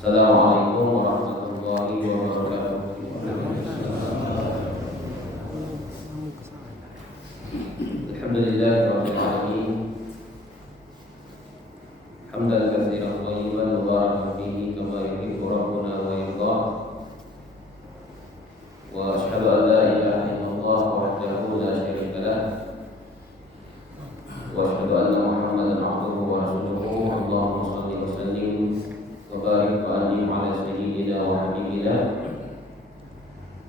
Assalamualaikum warahmatullahi wabarakatuh. Alhamdulillahirabbil alamin. Hamdan katsiran thayyiban mubarakan fihi kama yuhibbu rabbuna wa yarda. Wa asyhadu an la ilaha illallah wahdahu la syarika lah. Wa asyhadu anna Muhammadan abduhu wa rasuluhu. Allahumma shalli wa sallim wa barik wa an'im ala sayyidina wa habibina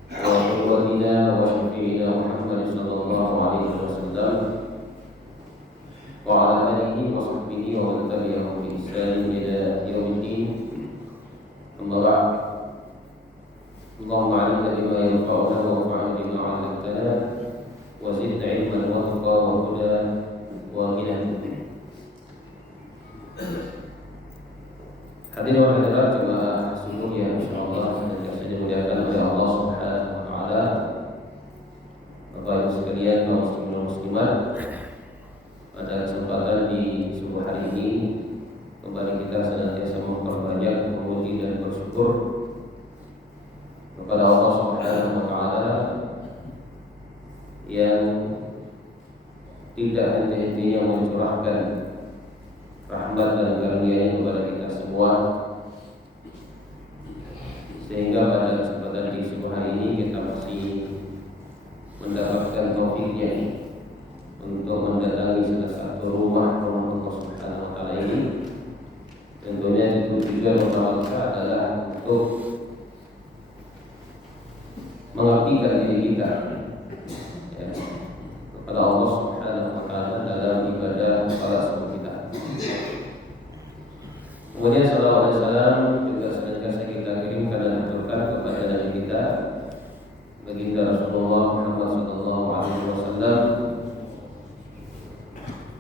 wa qudwatina wa syafi'ina Muhammad sallallahu alaihi wasallam wa ala alihi wa sahbihi wa man tabi'ahum bi ihsan ila yaumiddin. Amma ba'd. Allahumma 'allimna bima yanfa'una wa anfa'na bima 'allamtana wa zidna 'ilman wa tuqa wa hudan wa ghina. Hadirin wa hadirat jemaah subuh yang insyaallah senantiasa dimuliakan oleh Allah Subhanahu wa taala. Bapak Ibu sekalian, kaum muslimin dan muslimat, pada kesempatan di subuh hari ini kembali kita senantiasa memperbanyak memuji dan bersyukur kepada Allah Subhanahu wa taala yang tidak henti-hentinya mencurahkan rahmat dan karunia-Nya kepada kita semua, sehingga pada kesempatan di subuh hari ini kita masih mendapatkan taufiknya untuk mendatangi salah satu rumah Allah Subhanahu wa taala ini. Tentunya tujuan utama kita adalah untuk mengabdikan diri kita ya, kepada Allah Subhanahu wa taala dalam ibadah salat subuh kita. Kemudian salawat dan salam juga senantiasa kita kirimkan dan aturkan kepada Nabi kita baginda Rasulullah Muhammad sallallahu alaihi wasallam,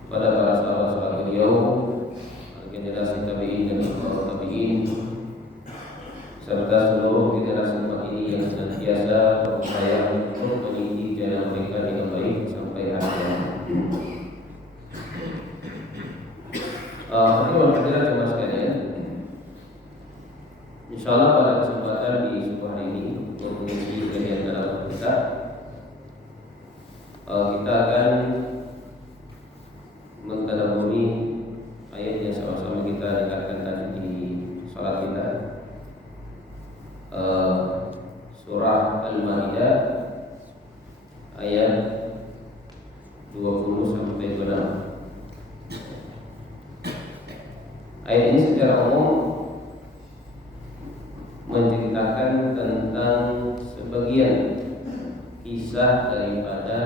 pada para sahabat-sahabat beliau, generasi tabi'in dan para tabi'in, serta seluruh generasi umat ini yang senantiasa berupaya untuk mengikuti jalan mereka dengan baik sampai akhir. Hadirin hadirat jemaah sekalian, insyaallah pada kesempatan di subuh hari ini untuk mengisi kajian dalam kita akan mentadabburi ayat yang sama-sama kita dengarkan tadi di salat kita, surah Al-Maidah ayat 20 sampai 26. Ayat ini secara umum menceritakan tentang sebagian kisah daripada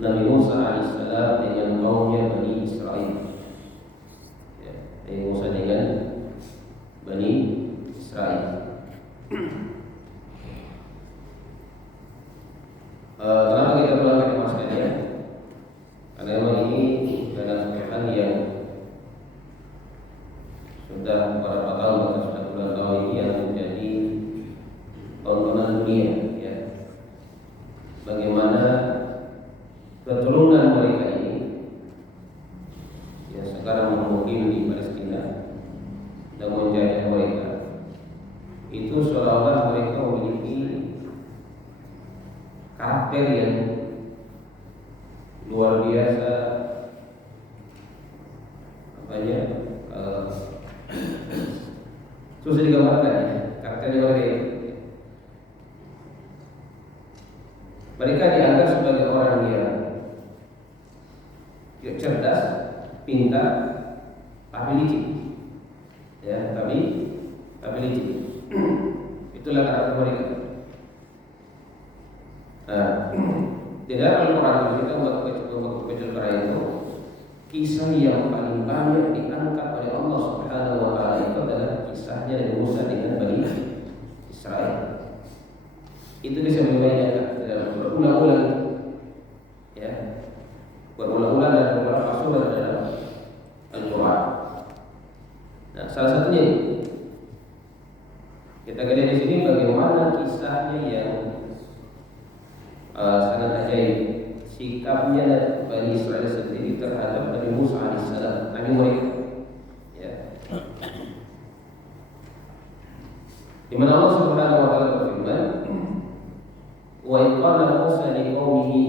Nabi Musa alaihissalam dengan kaumnya Bani Israel. Ya, Nabi Musa dengan Bani Israel. Kenapa kita ulangi mas sekalian? Karena memang ini dalam Quran yang sudah beberapa tahun, bahkan sudah puluhan tahun ini yang menjadi tontonan dunia, ya. Bagaimana keturunan mereka ini yang sekarang bermukim di Palestina dan menjajah mereka, itu seolah-olah mereka memiliki karakter yang luar biasa, susah digambarkan ya, karakternya mereka. Mereka dianggap sebagai orang yang cerdas, pintar, tapi licik, ya, tapi licik. Itulah karakter mereka. Di dalam Al-Quran kita membaca itu, kisah yang paling banyak diangkat oleh Allah Subhanahu wa taala itu adalah kisahnya Nabi Musa dengan Bani Israel. Itu bisa dibayangkan dalam berulang-ulang, ya, berulang-ulang dalam beberapa surah dalam Al-Quran. Nah, salah satunya kita lihat di sini bagaimana kisahnya yang sangat ajaib, sikapnya Bani Israel sendiri terhadap Nabi Musa alaihissalam, Nabi mereka, ya. Di mana Allah Subhanahu wa taala berfirman, "Wa idh qala Musa liqaumihi."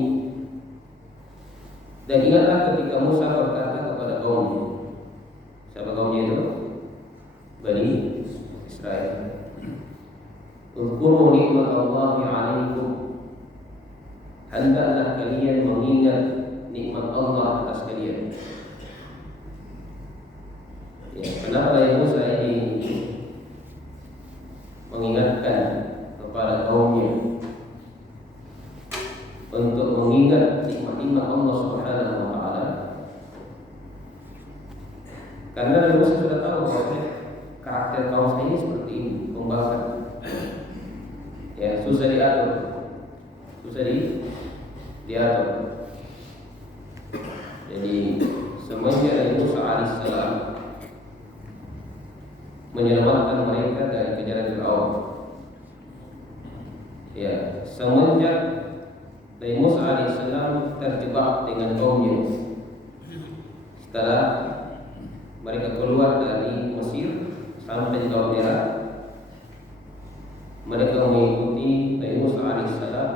Dan ingatlah ketika Musa berkata kepada kaumnya. Siapa kaumnya itu? Bani Israel. Uzkuru nikmatallahi 'alaikum. Hendaklah kalian mengingat nikmat Allah atas kalian. Ya, kenapa Musa ini mengingatkan kepada kaumnya untuk mengingat nikmat-nikmat Allah Subhanahu wa taala? Karena Nabi Musa sudah tahu bahwa karakter kaum ini seperti ini, pembangkang. Ya, susah diatur. Susah diatur. Jadi semenjak Nabi Musa alaihissalam menyelamatkan mereka dari kejaran Firaun. Ya, semenjak Nabi Musa alaihissalam terjebak dengan kaumnya setelah mereka keluar dari Mesir sampai di Laut Merah, mereka mengikuti Nabi Musa alaihissalam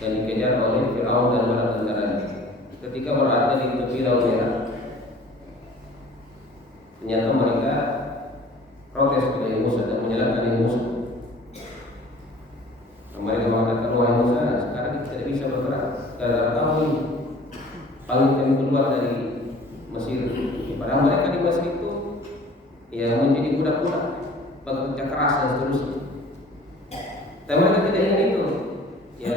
dan dikejar oleh Firaun dan para tentaranya. Ketika berada di tepi Laut Merah, ternyata mereka protes kepada Nabi Musa dan menyalahkan Nabi Musa. Mereka mengatakan, "Wahai Musa, sekarang kita tidak bisa bergerak karena kamu ini paling kami keluar dari Mesir." Padahal mereka di Mesir itu ya menjadi budak-budak, pekerja keras dan seterusnya. Tapi mereka tidak ingin itu. Ya,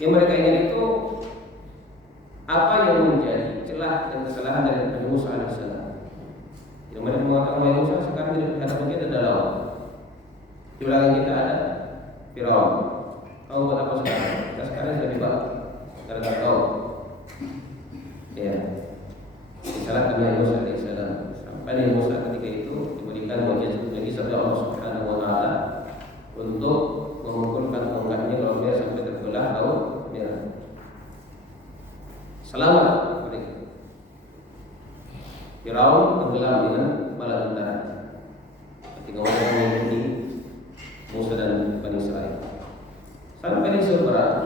yang mereka ingin itu apa yang menjadi celah dan kesalahan dari Nabi Musa alaihissalam. Jadi mereka mengatakan, "Wahai Musa, sekarang di hadapan kita ada laut, di belakang kita ada Firaun. Kau buat apa sekarang? Kita sekarang sudah dibakar gara-gara kau." Ya, disalahkan Nabi Musa alaihissalam. Sampai Nabi Musa ketika itu diberikan bagi sabda Allah Subhanahu wa taala untuk mengumpulkan tongkatnya kalau dia sampai terbelah Laut Merah. Selamat mereka. Firaun tenggelam dengan bala tentara ketika mereka mengikuti Musa dan Bani Israel. Sampai di seberang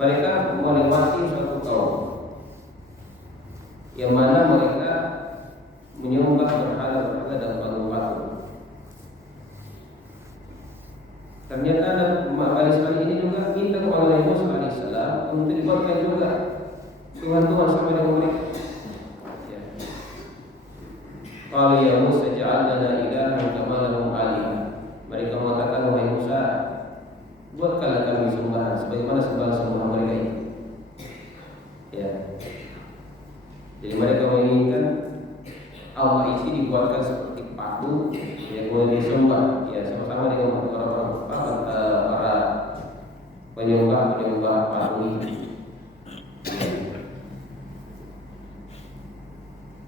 mereka melewati suatu kaum yang mana mereka menyembah berhala-berhala dan patung-patung. Ternyata Bani Israel ini juga minta kepada Nabi Musa alaihissalam untuk dibuatkan juga Tuhan-Tuhan sama dengan mereka. Qala ya Musa ja'al lana ilahan kama lahum alihah. Mereka mengatakan, "Wahai Musa, buatkanlah kami sembahan sebagaimana sembahan mereka itu." Ya. Jadi mereka menginginkan Allah itu dibuatkan seperti patung yang boleh disembah, ya sama-sama dengan para penyembah patung itu.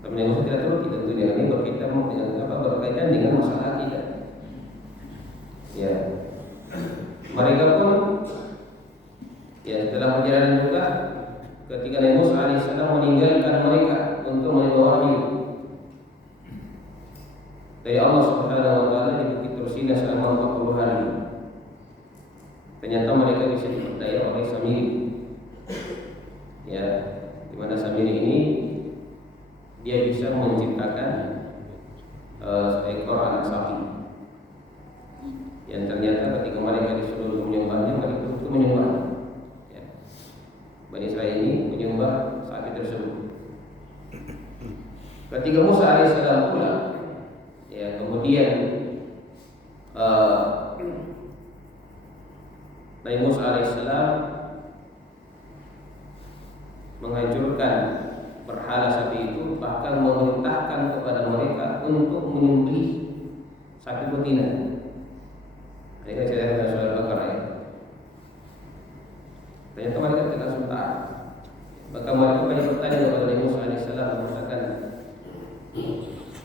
Tapi yang kita tahu kita tentu dengan ini berkaitan dengan apa, berkaitan dengan masalah kita. Ya, mereka pun ya setelah perjalanan juga ketika Nabi Musa alaihissalam meninggalkan mereka untuk menerima wahyu dari Allah Subhanahu wa taala di Bukit Tursina selama 40 hari. Ternyata mereka bisa diperdaya oleh Samiri. Ya, di mana Samiri ini dia bisa menciptakan seekor anak sapi. Yang ternyata ketika mereka disuruh menyembahnya, mereka itu menyembah. Ya. Bani Israel ini menyembah sapi tersebut. Ketika Musa alaihissalam pulang, ya kemudian Nabi Musa alaihissalam menghancurkan berhala sapi itu, bahkan memerintahkan kepada mereka untuk menyembelih sapi betina. Ini saya tidak soal bakar ya. Ternyata mereka tidak langsung taat. Maka mereka banyak bertanya kepada Nabi Musa alaihissalam, mengatakan,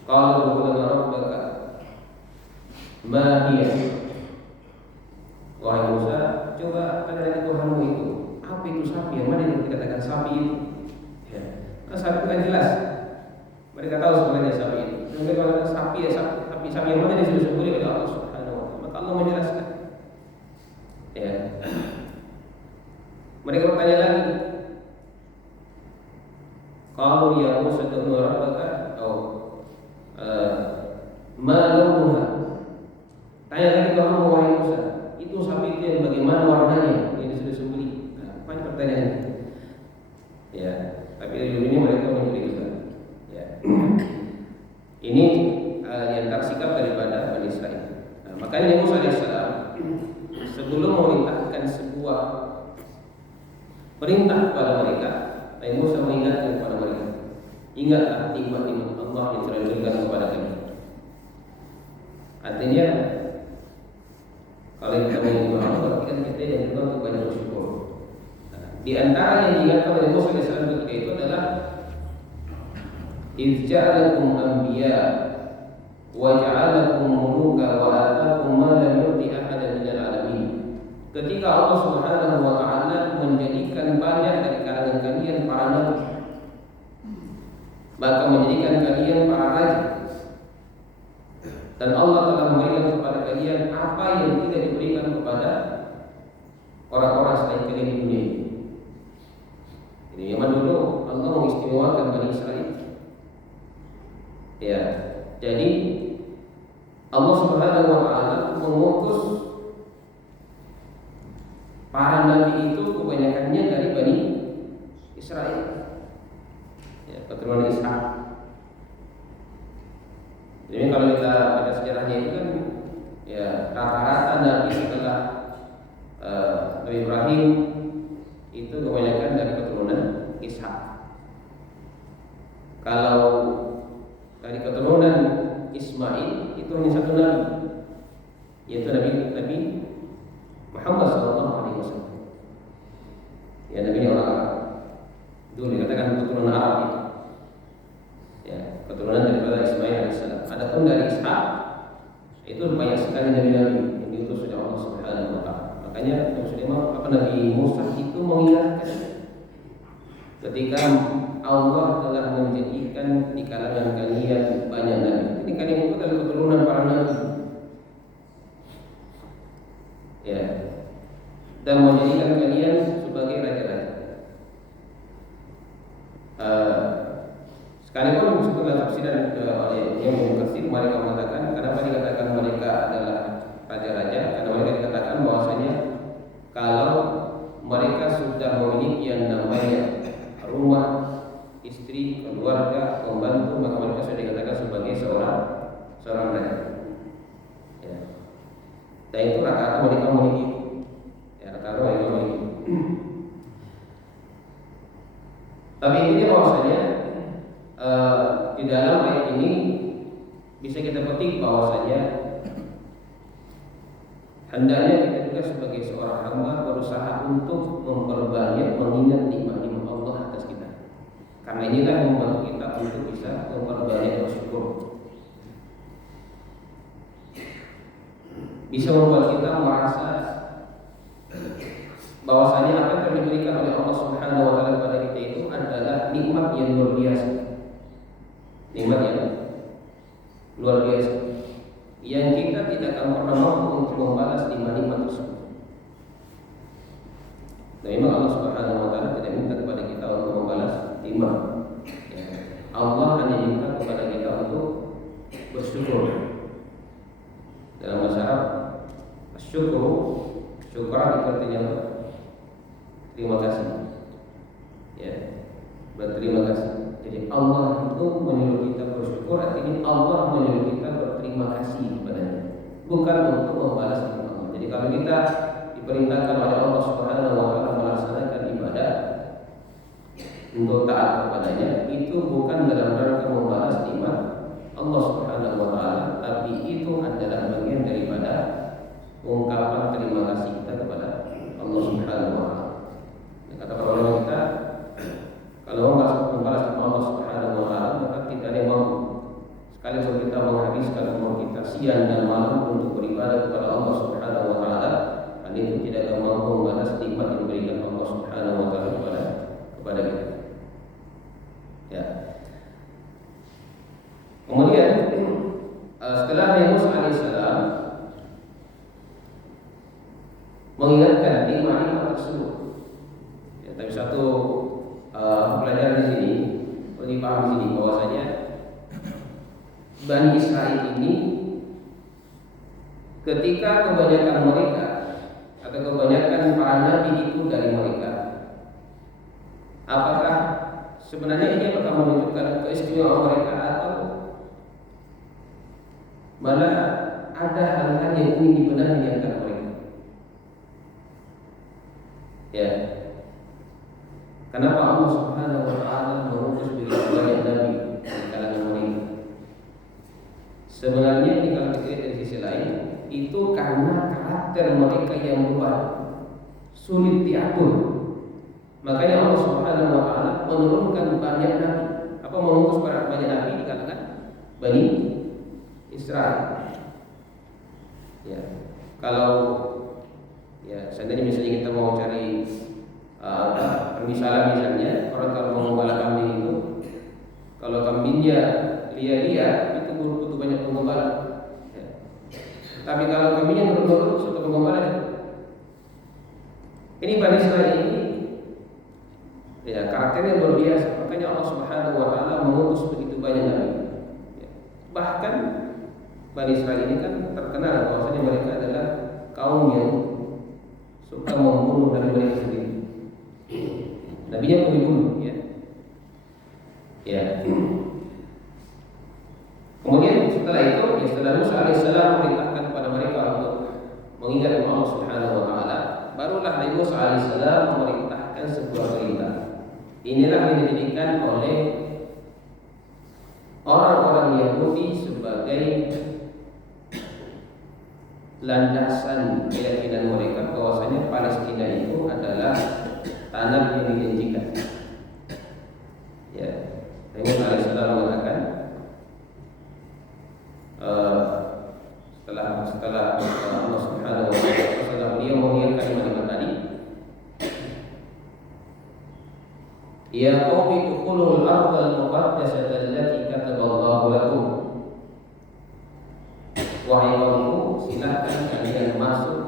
"Qalu rabbana rabbaka ma hiya?" Wahai Musa, coba tanya dari Tuhanmu itu, apa itu sapi? Yang mana yang dikatakan sapi itu? Ya. Nah, sapi itu kan jelas. Mereka tahu sebenarnya sapi itu Sebagaimana sapi yang mana disembelih oleh Allah Subhanahu wa taala. Maka Allah menjelaskan. Ya. Mereka bertanya lagi. Qalu ya Musa ud'u rabbaka atau ma launuha. Tanya lagi kepada wahai Musa, itu sapi itu yang bagaimana warnanya yang sudah sembelih? Nah, banyak pertanyaan. Ya, tapi ini mereka menyembelih juga. Ya. Ini yang sikap daripada Bani Israil. Nah, makanya Musa alaihissalam sebelum memerintahkan sebuah perintah kepada mereka, Nabi Musa mengingatkan kepada mereka, ingatlah nikmat-nikmat Allah yang telah diberikan kepada kami. Artinya, kalau kita mengingat Allah, berarti kan kita yang juga untuk banyak bersyukur. Nah, di antara yang diingatkan oleh Musa alaihissalam ketika itu adalah Izja'alakum anbiya wa ja'alakum muluka wa atakum ma lam yu'ti ahadan minal alamin. Ketika Allah Subhanahu wa taala menjadikan banyak dari kalangan kalian para nabi, maka menjadikan kalian para raja, dan Allah telah memberikan kepada kalian apa yang tidak diberikan kepada orang-orang selain kalian di dunia ini. Ini zaman dulu Allah mengistimewakan Bani Israil. Ya, jadi Allah Subhanahu wa taala mengutus para nabi itu kebanyakannya dari Bani Israil. Ya, keturunan Ishak. Jadi kalau kita baca sejarahnya itu kan ya rata-rata nabi setelah Nabi Ibrahim itu kebanyakan dari keturunan Ishak. Kalau dari keturunan Ismail itu hanya satu nabi, yaitu Nabi Muhammad SAW. Ya, Nabi orang Arab. Dulu dikatakan keturunan Arab itu. Ya, keturunan daripada Ismail alaihissalam. Adapun dari Ishak itu banyak sekali nabi-nabi yang diutus oleh Allah Subhanahu wa taala. Makanya Nabi Musa itu mengingatkan ketika Allah telah menjadikan di kalangan kalian banyak nabi. Ini kalian itu adalah keturunan para nabi. Ya. Dan menjadikan kalian sebagai raja-raja. Sekalipun setelah tafsiran oleh yang Mufassir mereka mengatakan kenapa dikatakan mereka adalah raja-raja, karena mereka dikatakan bahwasanya kalau mereka sudah memiliki yang namanya rumah, istri, keluarga, pembantu, maka mereka sudah dikatakan sebagai seorang raja. Ya. Dan itu rata-rata mereka memiliki. Ya, rata-rata mereka memiliki. Tapi intinya bahwasanya di dalam ayat ini bisa kita petik bahwasanya hendaknya kita juga sebagai seorang hamba berusaha untuk memperbanyak mengingat nikmat-nikmat Allah atas kita. Karena inilah yang membantu kita untuk bisa memperbanyak bersyukur. Bisa membuat kita merasa bahwasanya apa yang telah diberikan oleh Allah Subhanahu wa taala kepada kita itu adalah nikmat yang luar biasa. Nikmat yang luar biasa yang kita tidak akan pernah mampu untuk membalas nikmat-nikmat tersebut. Dan memang Allah Subhanahu wa taala tidak minta kepada kita untuk membalas nikmat. Ya. Allah hanya minta kepada kita untuk bersyukur. Dalam bahasa Arab, syukur itu artinya apa? Terima kasih. Ya, berterima kasih. Jadi Allah itu menyuruh kita bersyukur, artinya Allah menyuruh kita berterima kasih kepadanya, bukan untuk membalas nikmat Allah. Jadi kalau kita diperintahkan oleh Allah Subhanahu wa taala melaksanakan ibadah untuk taat kepadanya, itu bukan dalam rangka membalas nikmat Allah Subhanahu wa taala, tapi itu adalah bagian daripada ungkapan terima kasih kita kepada Allah Subhanahu wa taala. Kata para ulama kita, kalau membalas nikmat Allah Subhanahu wa taala, maka tidak ada yang mampu. Sekalipun kita menghabiskan umur kita siang dan malam untuk beribadah kepada Allah Subhanahu wa taala, hal itu tidak akan mampu membalas nikmat yang diberikan Allah Subhanahu wa taala kepada kita. Ya. Kemudian Bani Israel ini ketika kebanyakan mereka atau kebanyakan para nabi itu dari mereka, apakah sebenarnya ini akan menunjukkan keistimewaan mereka atau malah ada hal-hal yang ingin dibenahi di antara mereka? Ya, kenapa Allah Subhanahu wa taala mengutus begitu banyak nabi di kalangan mereka? Sebenarnya ini kalau kita lihat dari sisi lain, itu karena karakter mereka yang berubah, sulit diatur. Makanya Allah Subhanahu wa taala menurunkan banyak nabi, mengutus banyak nabi di kalangan Bani Israel. Ya, kalau seandainya misalnya kita mau cari permisalan, misalnya orang kalau mau menggembala kambing itu, kalau kambingnya lia-lia itu butuh banyak penggembala. Ya. Tapi kalau kambingnya nurut-nurut satu penggembala itu. Ini Bani Israel ini, ya, karakternya luar biasa. Makanya Allah Subhanahu wa taala mengutus begitu banyak nabi. Ya. Bahkan Bani Israel ini kan terkenal bahwasanya mereka adalah kaum yang suka membunuh nabi mereka sendiri. Nabinya pun dibunuh, ya. Ya. Kemudian setelah itu, setelah Musa alaihissalam memerintahkan kepada mereka untuk mengingat Allah Subhanahu wa taala, barulah Nabi Musa alaihissalam memerintahkan sebuah perintah. Inilah yang dijadikan oleh orang-orang Yahudi sebagai landasan keyakinan mereka bahwasanya Palestina itu adalah tanah yang dijanjikan. Ya, Nabi Musa alaihissalam mengatakan setelah Allah Subhanahu wa taala, setelah beliau mengingatkan kalimat tadi, ya qaumi dukhulul ardal muqaddasata allati kataballahu lakum. Wahai kaumku, silakan kalian masuk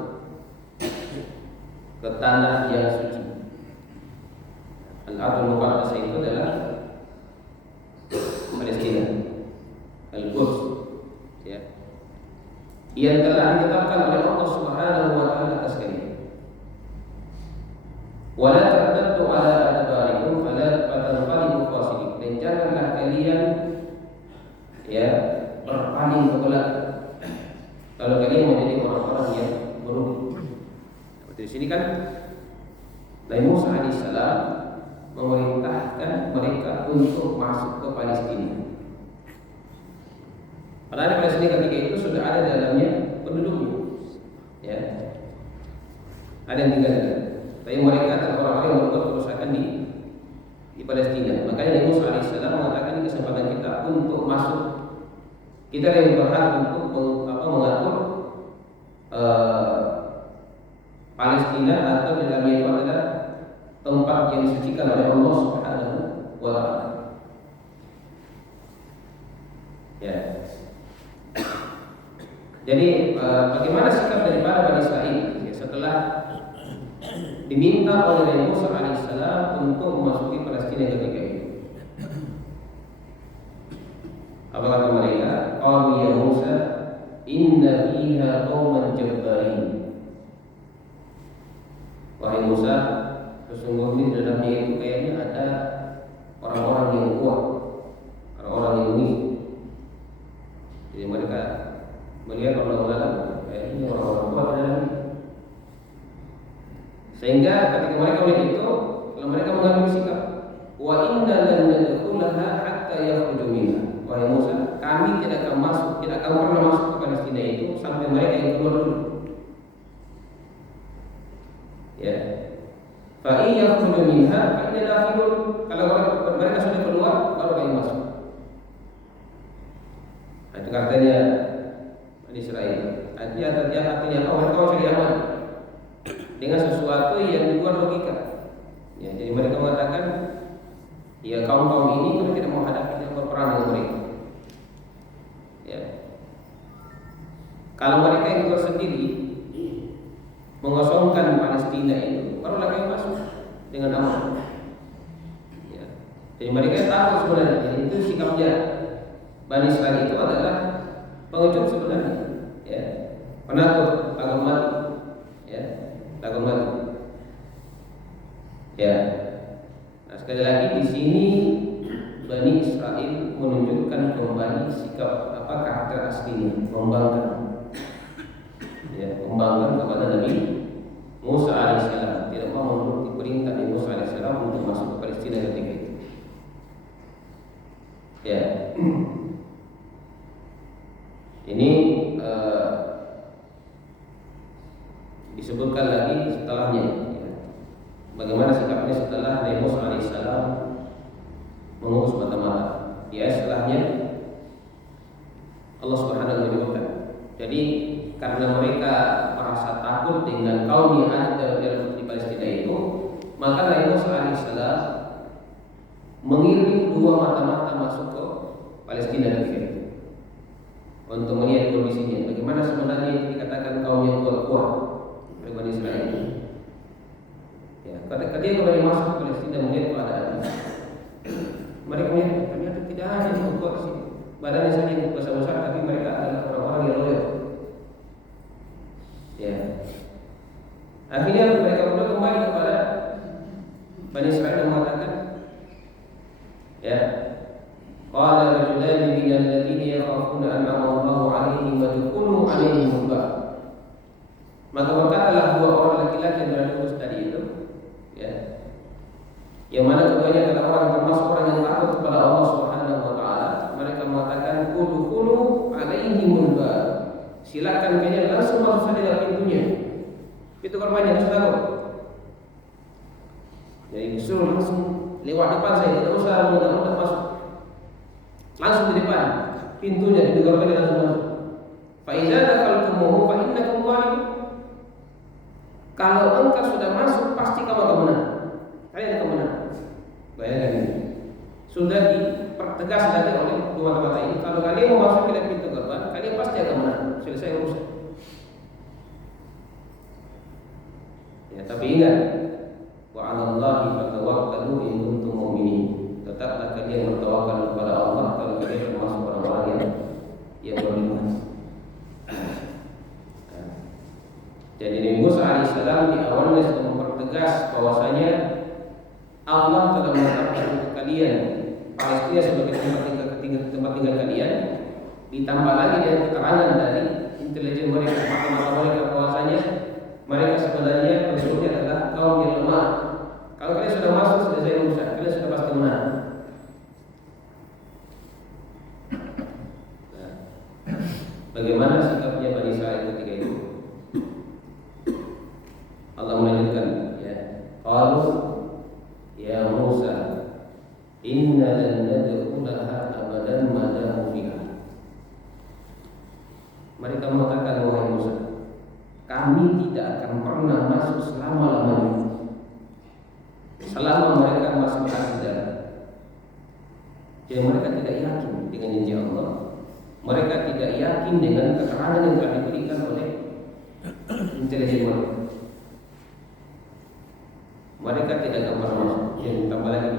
ke tanah yang suci. Al-ardul muqaddasah itu adalah Palestina, Al-Quds, ya, yang telah ditetapkan oleh Allah Subhanahu wa taala atas kalian. Wala tartaddu ala adbarikum fala fatanqalibu khasirin. Dan janganlah kalian, ya, berpaling ke belakang kalau kalian menjadi orang-orang yang merugi. Di sini kan Nabi Musa alaihissalam memerintahkan mereka untuk masuk ke Palestina. Padahal Palestina ketika itu sudah ada dalamnya penduduknya, ya, ada yang tinggal di sana. Tapi mereka adalah orang-orang yang membuat kerusakan di Palestina. Makanya Nabi Musa alaihissalam mengatakan di kesempatan kita untuk masuk, kita yang berhak untuk mengatur Palestina atau di dalamnya itu adalah tempat yang disucikan oleh Allah Subhanahu wa taala. Ya. Jadi bagaimana sikap daripada Bani Israel setelah diminta oleh Nabi Musa alaihissalam untuk memasuki Palestina ketika itu? Apa kata mereka? Qalu ya Musa, inna fiha qauman jabbarin. Wahai Musa, sesungguhnya di dalamnya itu kayaknya ada orang-orang yang kuat, orang-orang yang unik. Jadi mereka melihat orang-orang kayaknya orang-orang kuat di dalamnya. Sehingga ketika mereka melihat itu, kalau mereka mengambil sikap, wa inna lan nadkhulaha hatta yakhruju minha. Wahai Musa, kami tidak akan pernah masuk ke Palestina itu sampai mereka yang keluar dulu. Ya. Fa in yakhruju minha fa inna dakhilun. Kalau mereka sudah keluar, baru kami masuk. Itu katanya Bani Israel. Artinya kau cari aman dengan sesuatu yang di luar logika. Ya, jadi mereka mengatakan, ya kaum ini kita tidak mau tidak berperang dengan mereka. Ya. Kalau mereka yang keluar sendiri mengosongkan Palestina itu, barulah kami masuk dengan aman. Ya. Jadi mereka tahu sebenarnya itu sikapnya Bani Israil itu adalah pengecut sebenarnya, ya, penakut, takut mati, ya, takut mati, ya. Nah, sekali lagi di sini Bani Israil menunjukkan kembali sikap karakter aslinya, membangkang, ya, membangkang kepada Nabi Musa alaihissalam, tidak mau menuruti perintah Nabi Musa alaihissalam untuk masuk ke Palestina ketika itu. Ya, ini disebutkan lagi setelahnya, ya. Bagaimana sikapnya setelah Nabi Musa alaihissalam mengutus mata-mata. Ya, setelahnya Allah Subhanahu wa taala menyebutkan. Jadi karena mereka merasa takut dengan kaum yang ada di Palestina itu, maka Nabi Musa alaihissalam mengirim 2 mata-mata masuk ke Palestina ketika itu untuk melihat kondisinya. Bagaimana sebenarnya itu dikatakan kaum yang kuat oleh Bani Israil. Ya, ketika dia kembali masuk ke Palestina melihat keadaannya, mereka melihat ternyata tidak ada yang kuat sih. Badannya saja yang besar-besar, tapi mereka adalah orang-orang yang loyal. Ya. Akhirnya mereka berdua kembali kepada Bani Israil dan mengatakan, ya, qala rajulani minal ladzina yakhafuna an'ama Allahu 'alaihim wa yaqulu 'alaihim al. Maka berkatalah 2 orang laki-laki yang berada tadi itu, ya, yang mana keduanya adalah orang termasuk orang yang takut kepada Allah Subhanahu wa taala. Mereka mengatakan qulu 'alaihim al. Silakan kalian langsung masuk saja dalam pintunya. Pintu korbannya sudah. Jadi disuruh langsung lewat depan saya, tidak usah mudah-mudah masuk. Langsung di depan pintunya, pintu korbannya langsung masuk. Fa idza dakhaltumuhu fa innakum ghalibun. Kalau engkau sudah masuk, pasti kamu akan menang. Kalian akan menang. Bayangkan ini. Sudah dipertegas lagi oleh 2 mata ini. Kalau kalian mau masuk ke pintu gerbang, kalian pasti akan menang. Selesai urusan. Ya, tapi ingat, wa 'alallahi fatawakkalu in kuntum mu'minin. Tetaplah kalian bertawakal kepada Allah kalau kalian termasuk orang-orang yang beriman. Jadi Nabi Musa alaihissalam di awalnya sudah mempertegas bahwasanya Allah telah menetapkan untuk kalian Palestina sebagai tempat tinggal kalian. Ditambah lagi dengan keterangan dari intelijen mereka, mata-mata mereka bahwasanya mereka sebenarnya bentuknya adalah kaum yang lemah. Kalau kalian sudah masuk, sudah saya urusan, kalian sudah pasti menang. Nah, bagaimana sikapnya Bani Israil ketika itu? Allah melanjutkan, ya, qalu ya Musa inna lan nadkhulaha abadan ma damu fiha. Mereka mengatakan, wahai Musa, kami tidak akan pernah masuk selama-lamanya. Selama mereka masuk akidah. Jadi mereka tidak yakin dengan janji Allah. Mereka tidak yakin dengan keterangan yang telah diberikan oleh intelijen mereka. Mereka tidak akan pernah masuk. Yang tambah lagi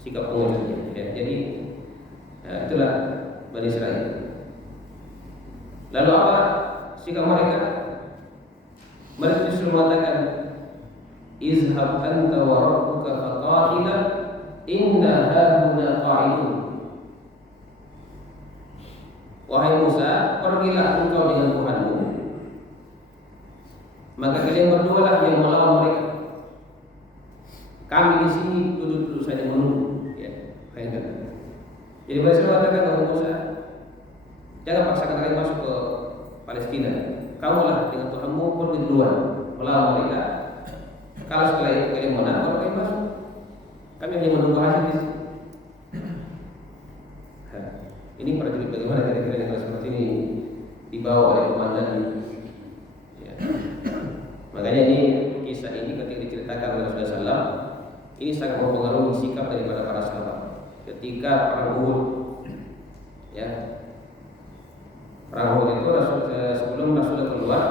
sikap pengurusnya. Ya, jadi itulah Bani Israil. Lalu apa sikap mereka? Mereka justru mengatakan, izhab anta wa rabbuka faqatila inna hahuna qa'idun. Wahai Musa, pergilah engkau dengan Tuhanmu, maka kalian berdua lah yang melawan mereka. Kami di sini duduk-duduk saja menunggu. Ya, bayangkan. Jadi mereka mengatakan kepada Musa, jangan paksakan kalian masuk ke Palestina. Kamulah dengan Tuhanmu pergi duluan melawan mereka. Kalau setelah itu kalian menang, kalau kalian masuk, kami hanya menunggu hasil di sini. Ini prajurit bagaimana kira-kira yang seperti ini dibawa oleh komandan. Ya. Makanya ini kisah ini ketika diceritakan oleh Rasulullah SAW, ini sangat mempengaruhi sikap daripada para sahabat ketika perang Uhud. Ya, perang Uhud itu sebelum Rasulullah keluar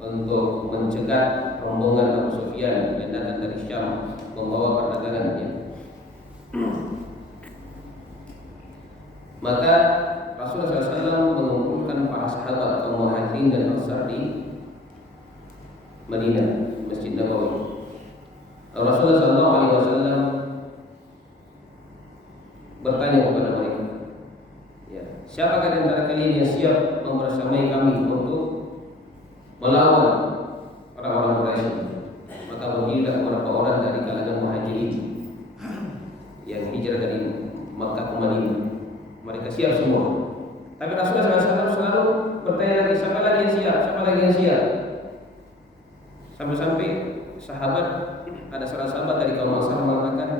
untuk mencegah rombongan Abu Sufyan yang datang dari Syam membawa perdagangannya. Maka Rasulullah SAW mengumpulkan para sahabat kaum Muhajirin dan Ansar di Madinah, Masjid Nabawi. Rasulullah SAW bertanya kepada mereka, ya, siapakah di antara kalian yang siap membersamai kami untuk melawan orang-orang Quraisy? Maka berdirilah beberapa orang dari kalangan Muhajirin yang hijrah dari Makkah ke Madinah. Mereka siap semua. Tapi Rasulullah SAW selalu bertanya lagi, siapa lagi yang siap? Siapa lagi yang siap? Sampai-sampai sahabat, ada salah sahabat dari kaum Ansar mengatakan,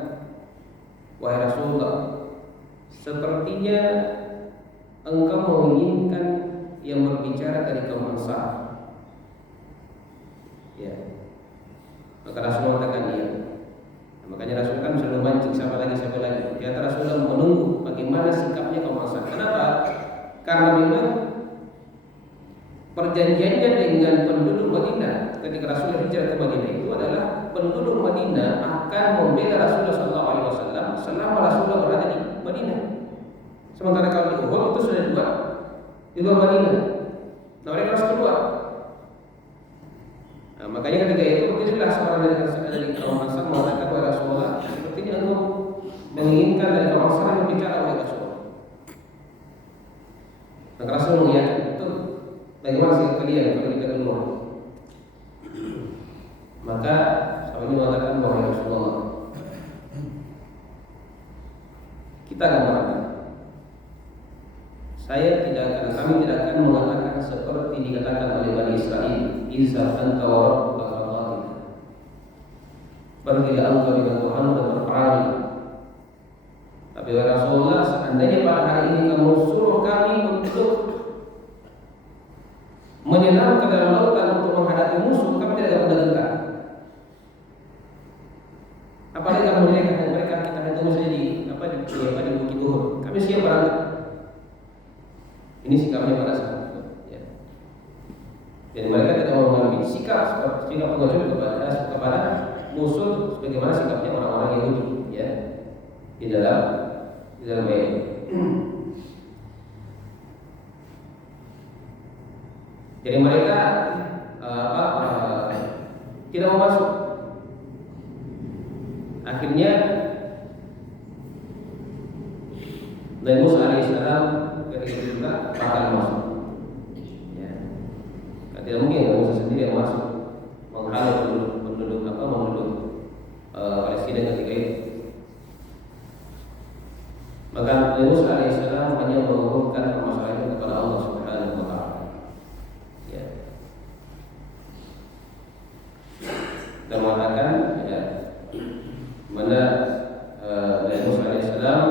wahai Rasulullah, sepertinya engkau menginginkan yang berbicara dari kaum Ansar. Ya. Maka Rasulullah mengatakan iya. Makanya Rasul kan selalu mancing siapa lagi. Di antara Rasulullah menunggu bagaimana sikapnya kaum Ansar. Kenapa? Karena memang perjanjiannya dengan penduduk Madinah ketika Rasulullah hijrah ke Madinah itu adalah penduduk Madinah akan membela Rasulullah SAW selama Rasulullah berada di Madinah. Sementara kalau di Uhud itu sudah di luar Madinah. Nah, mereka harus keluar. Nah, makanya ketika itu berdirilah seorang dari kaum Ansar mengatakan kepada Rasulullah, sepertinya engkau menginginkan dari kaum Ansar yang berbicara oleh Rasulullah. Maka Rasul mengingatkan, betul. Bagaimana sikap kalian kalau kita keluar? Maka sahabat ini mengatakan, wahai Rasulullah, kita akan mengatakan, kami tidak akan mengatakan seperti dikatakan oleh Bani Israel, Izhab anta wa rabbuka faqatil. Pergilah engkau dengan Tuhan dan berperang. Tapi wahai Rasulullah, seandainya pada hari ini kamu suruh kami untuk menyelam ke dalam lautan untuk menghadapi musuh, kami tidak akan mendengar. Apalagi kamu mereka kita ketemu saja di Bukit Uhud. Kami siap berangkat. Ini sikapnya pada saat itu. Ya. Jadi mereka tidak mau mengambil sikap pengajuan kepada musuh sebagaimana sikapnya orang-orang Yahudi, ya, di dalam ayat. Jadi mereka tidak mau masuk. Akhirnya Nabi Musa alaihissalam ketika juga bakal masuk. Ya. Tidak mungkin Nabi Musa sendiri yang masuk menghalau penduduk Palestina ketika itu. Maka Nabi Musa alaihissalam hanya mengumpulkan permasalahan itu kepada Allah Subhanahu wa taala. Ya. Dan mengatakan, ya, mana Nabi Musa alaihissalam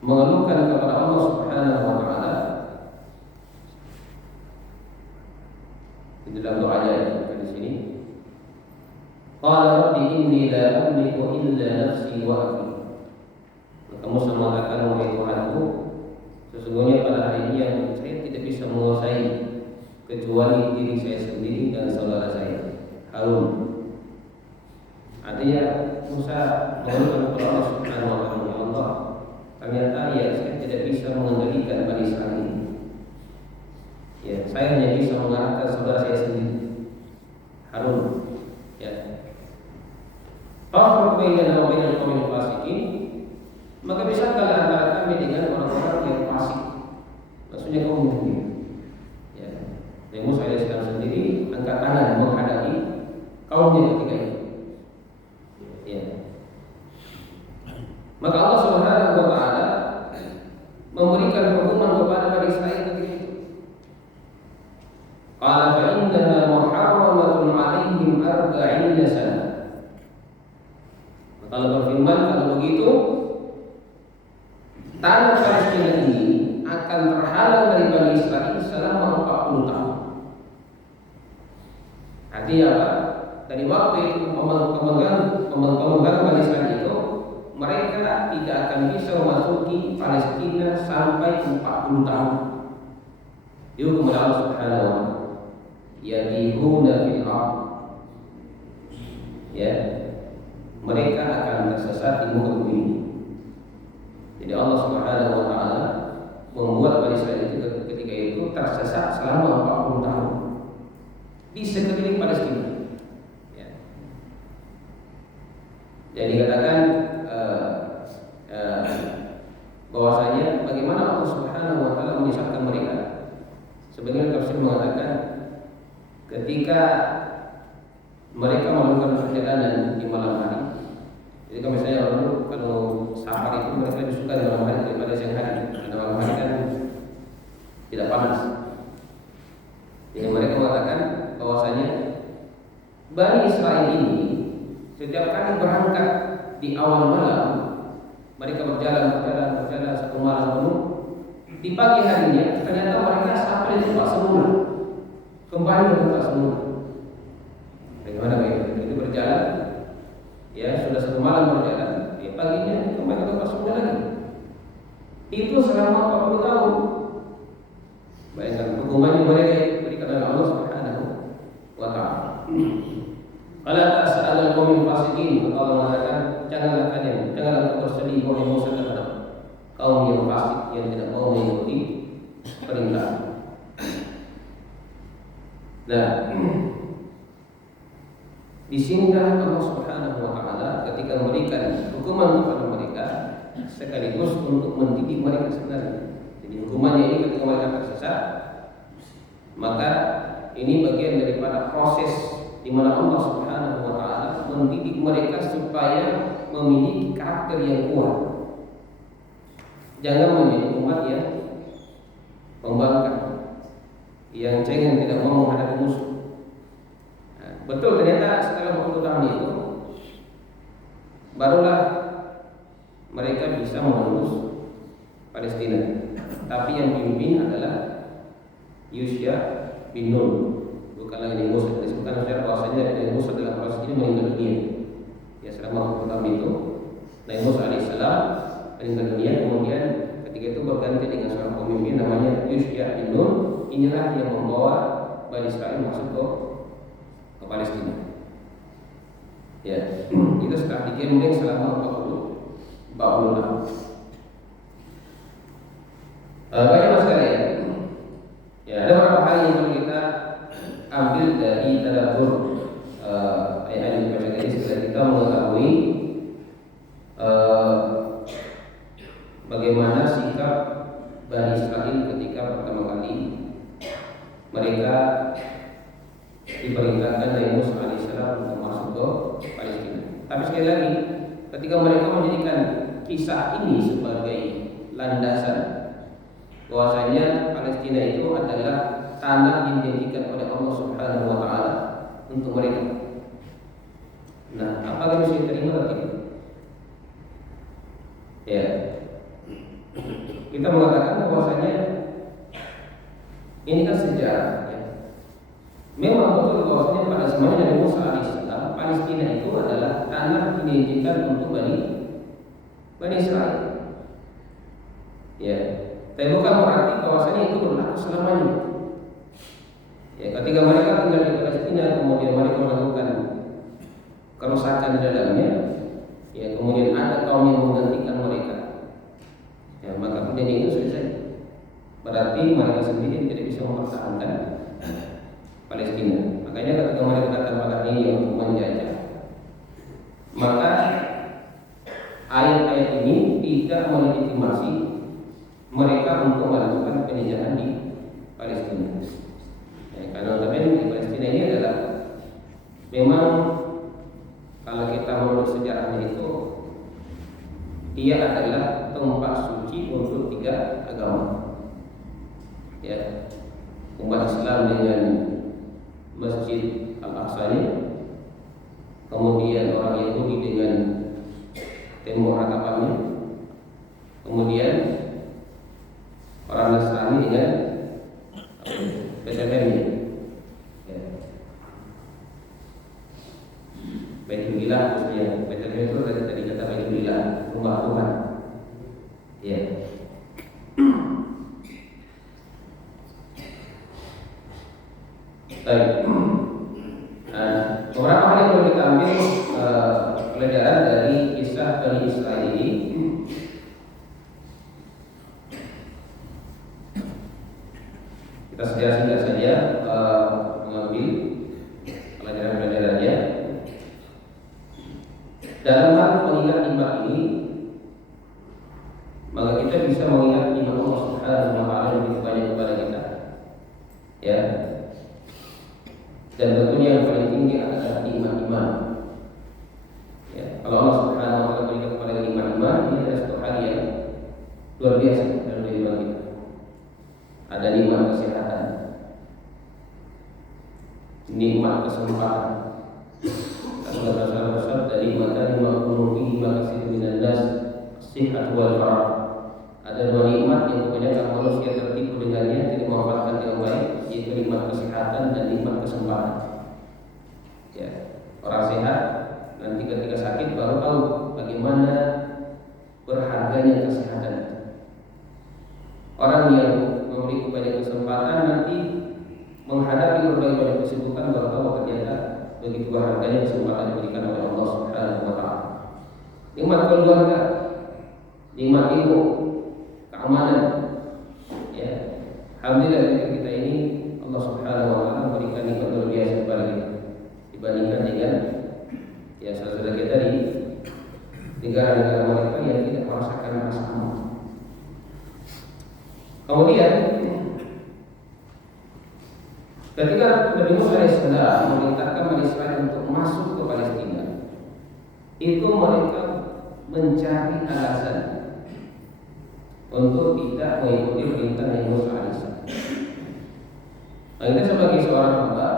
mengeluhkan kepada Allah Subhanahu wa taala di dalam doanya di sini. Qala rabbi inni la amliku illa nafsi wa akhi. Maka Musa mengatakan, wahai Tuhanku, sesungguhnya pada hari ini yang saya tidak bisa menguasai kecuali diri saya sendiri dan saudara saya Harun. Artinya Musa mengeluhkan kepada Allah Subhanahu wa taala, ya Allah, ternyata ya saya tidak bisa mengendalikan Bani Israel ini. Ya, saya hanya bisa mengarahkan saudara saya sendiri Harun. Ya. Fa'fur bainana wa bainal qaumil fasiqin. Maka bisa antara kami dengan orang-orang yang fasik. Maksudnya kaum mukmin. Ya. Nabi Musa alaihissalam sendiri angkat tangan menghadapi kaumnya ketika itu. Ya. Maka Allah Subhanahu wa taala memberikan hukuman kepada Bani Israil ketika itu. Qala fa innaha muharramatun 'alaihim 40 sana. Maka Allah berfirman, kalau begitu tanah Palestina ini akan terhalang dari Bani Israil selama 40 tahun. Artinya apa? Dari waktu itu pemegang Bani Israil itu, mereka tidak akan bisa memasuki Palestina sampai 40 tahun. Dihukum oleh Allah Subhanahu wa taala. Yadihuna fil ardh. Ya. mereka akan tersesat di muka bumi ini. Jadi Allah Subhanahu wa taala membuat Bani Israil itu ketika itu tersesat selama 40 tahun di sekeliling Palestina. Ya. Jadi katakan bahwasanya bagaimana Allah Subhanahu wa taala menyesatkan mereka. Sebagian tafsir mengatakan ketika mereka melakukan perjalanan di malam hari. Jadi kalau misalnya orang dulu kalau safar itu mereka lebih suka di malam hari daripada siang hari. Karena malam hari kan tidak panas. Jadi mereka mengatakan bahwasanya Bani Israil ini setiap kali berangkat di awal malam, mereka berjalan satu malam penuh. Di pagi harinya ternyata mereka sampai di tempat semula, kembali ke tempat semula. Bagaimana begitu? Itu berjalan, ya sudah satu malam berjalan, di paginya kembali ke tempat semula lagi. Itu selama 40 tahun. Bayangkan hukumannya mereka diberikan oleh Allah Subhanahu wa taala. Qala ta'ala al-qawmil fasiqin, Allah mengatakan janganlah bersedih oleh Musa terhadap kaum yang fasik yang tidak mau mengikuti perintah. Nah, di sinilah Allah Subhanahu wa taala ketika memberikan hukuman kepada mereka sekaligus untuk mendidik mereka sebenarnya. Jadi hukumannya ini ketika mereka tersesat, maka ini bagian daripada proses di mana Allah Subhanahu wa taala mendidik mereka supaya memiliki karakter yang kuat. Jangan menjadi umat yang pembangkang, yang cengeng, tidak mau menghadapi musuh. Nah, betul ternyata setelah 20 tahun itu barulah mereka bisa menembus Palestina. Tapi yang pimpin adalah Yusya bin Nun, bukan lagi Nabi Musa. Disebutkan secara bahwasanya Nabi Musa dalam proses ini meninggal dunia. Ya selama 20 tahun itu Nabi Musa alaihissalam meninggal dunia. Kemudian ketika itu berganti dengan seorang pemimpin namanya Yusya bin Nun. Inilah yang membawa Bani Israil masuk ke Palestina. Ya, itu setelah didiamkan selama 40 tahun. Banyak masalah ya. Ya, ada beberapa hal yang perlu kita ambil dari tadabbur ayat yang dibaca tadi setelah kita mengetahui bagaimana sikap Bani Israil ketika pertama kali mereka diperintahkan oleh Musa alaihissalam untuk masuk ke Palestina. Tapi sekali lagi, ketika mereka menjadikan kisah ini sebagai landasan bahwasanya Palestina itu adalah tanah yang dijadikan oleh Allah Subhanahu wa taala untuk mereka. Nah, apakah bisa diterima atau tidak? Ya. Kita mengatakan bahwasanya ini kan sejarah ya. Memang betul bahwasanya pada zamannya Nabi Musa alaihissalam Palestina itu adalah tanah yang dijadikan untuk Bani Israil. Ya. Tapi bukan berarti bahwasanya itu berlaku selamanya. Ya, ketika mereka tinggal di Palestina, kemudian mereka melakukan kerusakan di dalamnya, ya kemudian ada kaum yang menggantikan mereka. Ya, maka kemudian itu selesai. Berarti mereka sendiri tidak bisa mempertahankan Palestina. Makanya ketika mereka datang pada ini untuk menjajah, maka ayat-ayat ini tidak melegitimasi mereka untuk melakukan penjajahan di Palestina. Ya, karena di Palestina ini adalah memang kalau kita menurut sejarahnya itu dia adalah tempat suci untuk 3 agama. Ya, umat Islam dengan Masjid Al-Aqsa-nya, kemudian orang Yahudi dengan tembok ratapannya, kemudian orang Nasrani dengan Bethlehem-nya. Ya. Baitullah khususnya. Bethlehem itu tadi kata Baitullah, rumah Tuhan. Ya. Baik. Nah, beberapa hal yang perlu kita ambil pelajaran Dalam hal mengingat nikmat ini, maka kita bisa mengingat nikmat Allah Subhanahu wa taala yang begitu banyak kepada kita. Ya. Dan tentunya yang paling tinggi adalah nikmat iman. Ya, kalau Allah Subhanahu wa taala berikan kepada nikmat iman, ini adalah satu hal yang luar biasa dalam kehidupan kita. Ada nikmat kesehatan, nikmat kesempatan. Kata Rasulullah dari nikmatan ma'lufi makasih minan nas sihat wal farah. Ada dua nikmat yang kebanyakan manusia tertipu dengannya, tidak memanfaatkan dengan baik, yaitu nikmat kesehatan dan nikmat kesempatan. Ya, orang sehat nanti ketika sakit baru tahu bagaimana berharganya kesehatan. Orang yang memiliki banyak kesempatan nanti menghadapi berbagai kesibukan baru tahu ternyata begitu berharganya kesempatan yang diberikan oleh Allah Subhanahu wa taala. Nikmat keluarga, nikmat ilmu, keamanan. Ya. Alhamdulillah negeri kita ini Allah Subhanahu wa taala memberikan nikmat luar biasa kepada kita dibandingkan dengan ya saudara kita di negara-negara mereka yang tidak merasakan rasa aman. Kemudian ketika Nabi Musa AS memerintahkan Bani Israil untuk masuk ke Palestina, itu mereka mencari alasan untuk tidak mengikuti perintah Nabi Musa AS. Nah, kita sebagai seorang hamba,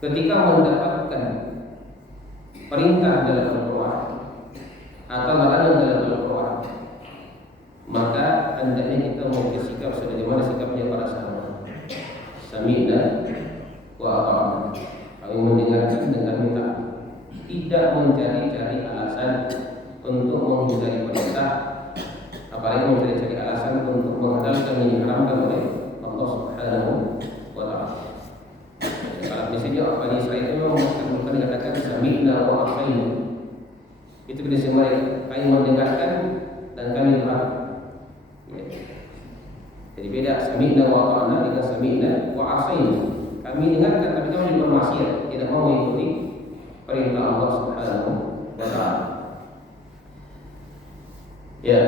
ketika mendapatkan perintah dalam Al-Quran atau larangan dalam Al-Quran, maka hendaknya kita memiliki sikap sebagaimana sikapnya para sahabat. Sami'na wa ata'na. Kami mendengarkan dan kami taat. Tidak mencari-cari alasan untuk menghindari perintah, apalagi mencari-cari alasan untuk menghalalkan yang diharamkan oleh Allah Subhanahu wa taala. Kalau misalnya Bani Israil itu bukan dikatakan sami'na wa ata'na. Itu prinsip mereka. Kami mendengarkan dan kami taat. Jadi beda sami'na wa ata'na dengan sami'na wa asayna. Kami dengarkan tapi kami juga bermaksiat, tidak mau mengikuti perintah Allah Subhanahu wa taala. Ya.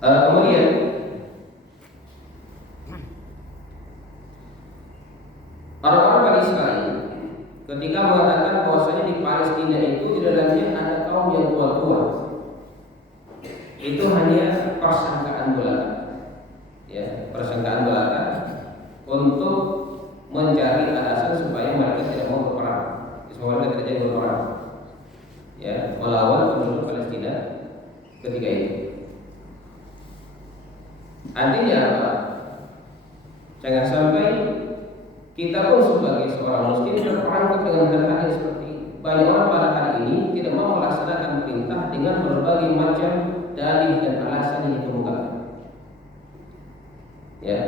Kemudian orang-orang Bani Israil ketika mengatakan bahwasanya di Palestina itu di dalamnya ada kaum yang kuat-kuat, itu hanya persangkaan belaka, ya, persangkaan belaka untuk mencari alasan supaya mereka tidak mau berperang, supaya mereka tidak jadi berperang, ya, melawan penduduk Palestina ketika itu. Artinya apa? Jangan sampai kita pun sebagai seorang muslim terperangkap dengan hal-hal yang seperti banyak orang pada hari ini tidak mau melaksanakan perintah dengan berbagai macam dalih dan alasan yang dikemukakan. Ya,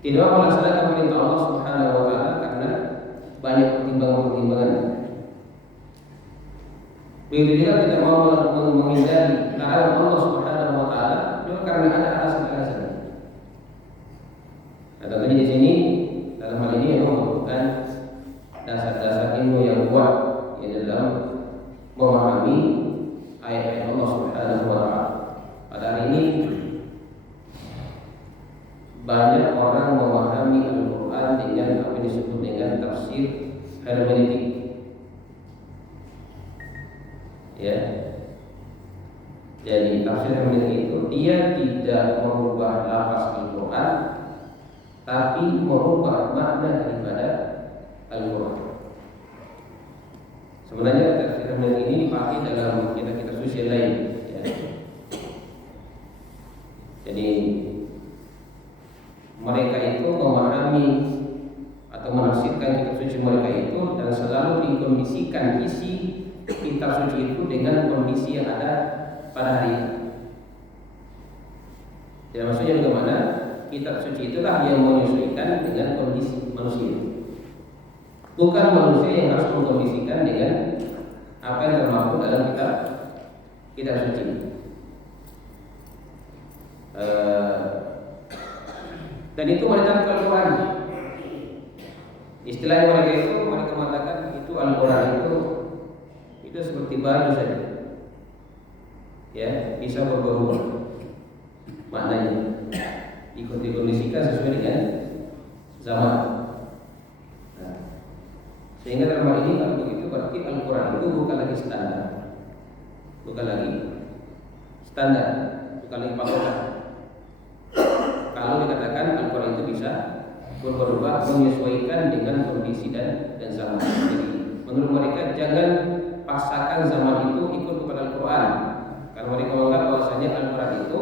tidak mau melaksanakan perintah Allah Subhanahu wa taala karena banyak pertimbangan-pertimbangan. Begitu juga tidak mau menghindari larangan Allah Subhanahu wa taala juga karena ada alasan-alasan. Nah, tentunya di sini dalam hal ini memang membutuhkan dasar-dasar ilmu yang kuat di dalam memahami ayat-ayat Allah Subhanahu wa taala. Pada hari ini banyak orang memahami Al-Quran dengan apa yang disebut dengan tafsir hermeneutik. Ya. Jadi tafsir hermeneutik itu dia tidak mengubah lafaz Al-Quran, tapi merubah makna daripada Al-Quran. Sebenarnya tafsir hermeneutik ini dipakai dalam kitab-kitab suci lain. Ya. Jadi mereka itu memahami atau menafsirkan kitab suci mereka itu dan selalu dikondisikan isi kitab suci itu dengan kondisi yang ada pada hari itu. Jadi maksudnya bagaimana? Kitab suci itulah yang menyesuaikan dengan kondisi manusia. Bukan manusia yang harus mengkondisikan dengan apa yang termaktub dalam kitab suci. Dan itu mereka Al-Quran. Istilahnya mereka itu mereka mereka mengatakan itu Al-Quran itu seperti baru saja, ya, bisa berubah maknanya, ikut dikondisikan sesuai dengan zaman. Nah, sehingga dalam hal ini kalau begitu berarti Al-Quran itu bukan lagi standar, bukan lagi patokan. Kalau dikatakan Al-Quran itu bisa berubah menyesuaikan dengan kondisi dan zaman. Jadi menurut mereka jangan paksakan zaman itu ikut kepada Al-Quran, karena mereka menganggap bahwasanya Al-Quran itu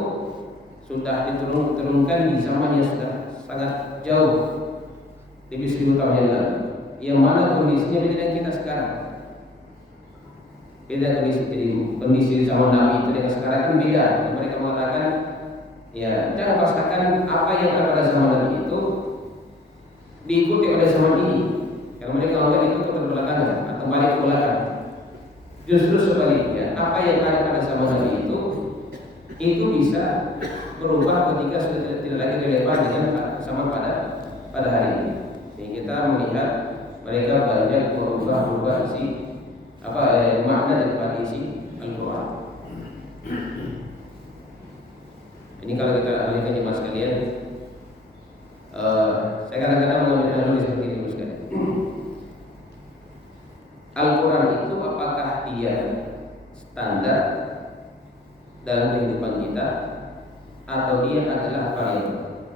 sudah diturunkan di zaman yang sudah sangat jauh, lebih 1000 tahun yang lalu, yang mana kondisinya beda dengan kita sekarang. Beda kondisi, jadi kondisi zaman Nabi itu dengan sekarang itu beda. Mereka mengatakan, ya jangan paksakan apa yang ada pada zaman Nabi itu diikuti oleh zaman ini, karena mereka menganggap itu keterbelakangan atau balik ke belakang. Justru sebaliknya, apa yang ada pada zaman Nabi itu bisa berubah ketika sudah tidak lagi relevan dengan zaman pada hari ini. Sehingga kita melihat mereka banyak berubah isi makna daripada isi Al-Quran. Ini kalau kita alihkan jemaah sekalian, saya kadang-kadang mengambil analogi seperti ini sekalian. Al-Quran itu apakah dia standar dalam kehidupan kita atau dia adalah variabel?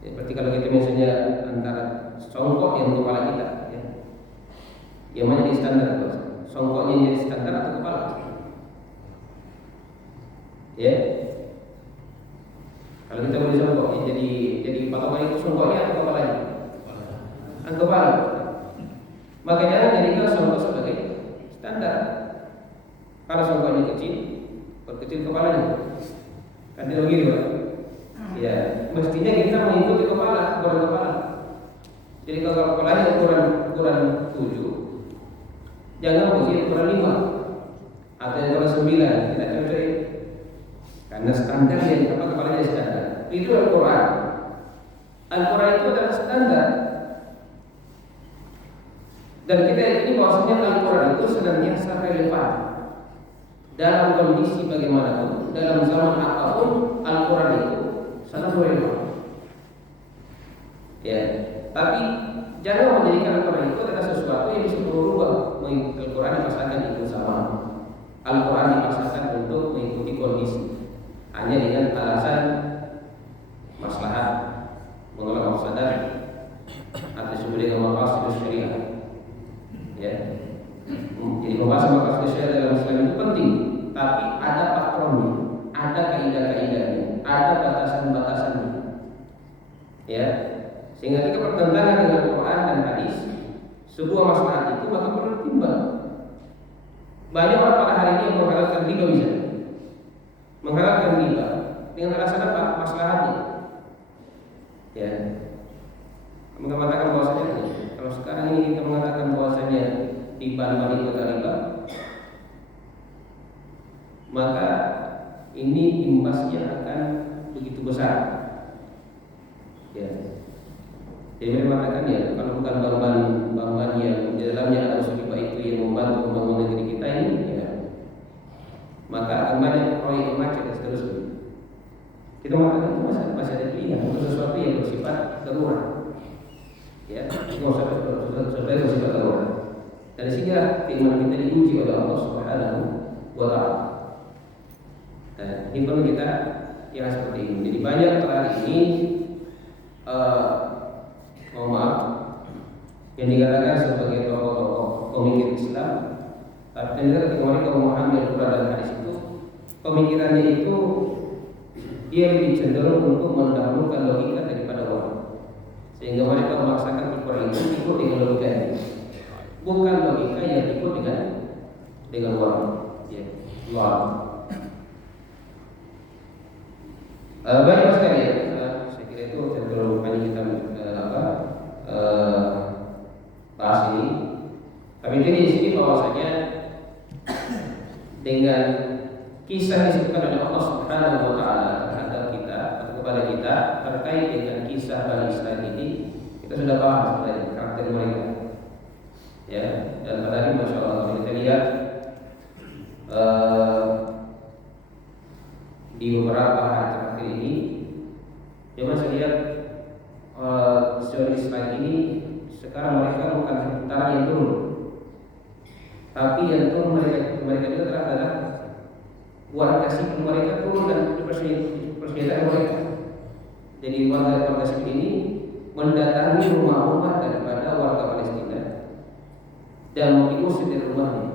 Ya, berarti kalau kita misalnya antara songkok yang kepala kita, ya, yang mana jadi standar? Songkoknya jadi standar atau kepala? Ya, kalau kita boleh songkok, ya, jadi patokan itu songkoknya atau kepalanya? Kepala. Maka jangan jadikan songkok sebagai standar. Kalau songkoknya kecil, perkecil kepalanya. Kan tidak begitu, Pak? Ya, mestinya kita mengikuti ukuran kepala. Jadi kalau kepalanya ukuran 7, jangan mengikuti ukuran 5 atau ukuran 9, tidak cocok. Karena standar yang kepalanya standar. Itu Al-Quran. Al-Quran itu adalah standar. Dan kita yakini bahwasanya Al-Quran itu senantiasa relevan dalam kondisi bagaimanapun, dalam zaman apapun, Al-Quran itu sangat relevan. Ya, tapi jangan menjadikan Al-Quran itu adalah sesuatu yang bisa berubah. Al-Quran dipaksakan ikut zaman, Al-Quran dipaksakan untuk mengikuti kondisi hanya dengan alasan maslahat, menolak mafsadah atau disebut dengan maqasid syariah. Ya, jadi membahas maqasid syariah dalam Islam itu penting, tapi ada patronnya, ada kaidah-kaidahnya, ada batasan-batasannya. Ya, sehingga ketika pertentangan dengan Quran dan hadis, sebuah maslahat itu maka perlu ditimbang. Banyak orang pada hari ini yang menghalalkan riba misalnya, menghalalkan riba dengan alasan apa? Maslahatnya. Ya, mengatakan bahwasanya kalau sekarang ini kita mengatakan bahwasanya riba itu riba, maka ini imbasnya akan begitu besar. Ya, jadi mereka mengatakan ya kalau bukan bank-bank yang di dalamnya ada unsur riba itu yang membantu membangun negeri kita ini, ya, maka akan banyak proyek macet dan seterusnya. Kita mengatakan itu masih ada pilihan untuk sesuatu yang bersifat darurat. Ya, itu sesuatu yang bersifat darurat. Dari sini keimanan kita diuji oleh Allah Subhanahu wa Ta'ala. Nah, ini perlu kita yang seperti ini. Jadi banyak hari ini mohon maaf yang dikatakan sebagai tokoh-tokoh pemikir Islam, tapi ternyata ketika mereka memahami Al-Quran dan hadis itu, pemikirannya itu dia lebih cenderung untuk mendahulukan logika daripada orang, sehingga mereka memaksakan Al-Quran itu ikut dengan logikanya, bukan logika yang ikut dengan orang. Ya, Allah. Banyak sekali ya. Saya kira itu cenderung banyak kita bahas ini. Tapi ini di sini bahwasanya dengan kisah disebutkan oleh Allah Subhanahu wa Ta'ala terhadap kita atau kepada kita terkait dengan kisah Bani Israil ini, kita sudah paham sebenarnya karakter mereka. Ya, dan pada hari Masya Allah kalau kita lihat eh, di beberapa hari terakhir ini, ya masih lihat Zionis Israel ini sekarang mereka bukan tentara yang turun, tapi yang turun mereka juga adalah warga sipil mereka turun dan persenjataan mereka. Jadi warga sipil ini mendatangi rumah-rumah daripada warga Palestina dan diusir dari rumahnya,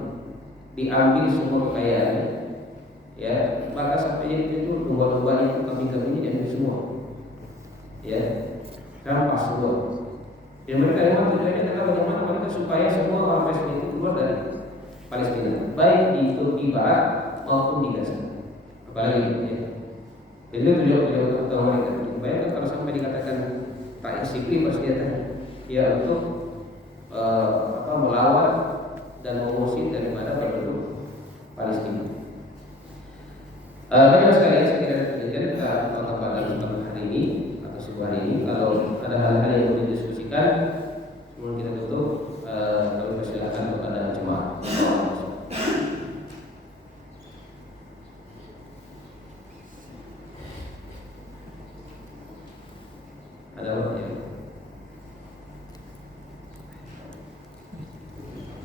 diambil semua kekayaannya. Ya, maka sampai itu domba-dombanya, kambing-kambingnya diambil semua. Ya, rampas semua. Ya mereka memang tujuannya adalah bagaimana mereka supaya semua orang Palestina itu keluar dari Palestina, baik di Turki Barat maupun di Gaza. Apalagi ya. Jadi tujuan utama mereka. Bayangkan kalau sampai dikatakan rakyat sipil bersenjata, ya untuk melawan dan mengusir daripada penduduk Palestina. Baiklah sekalian, saya kira demikian kita tonton pada kesempatan hari ini atau sebuah hari ini. Kalau ada hal-hal yang perlu didiskusikan sebelum kita tutup, kami persilakan kepada jemaah. Ada apa ya?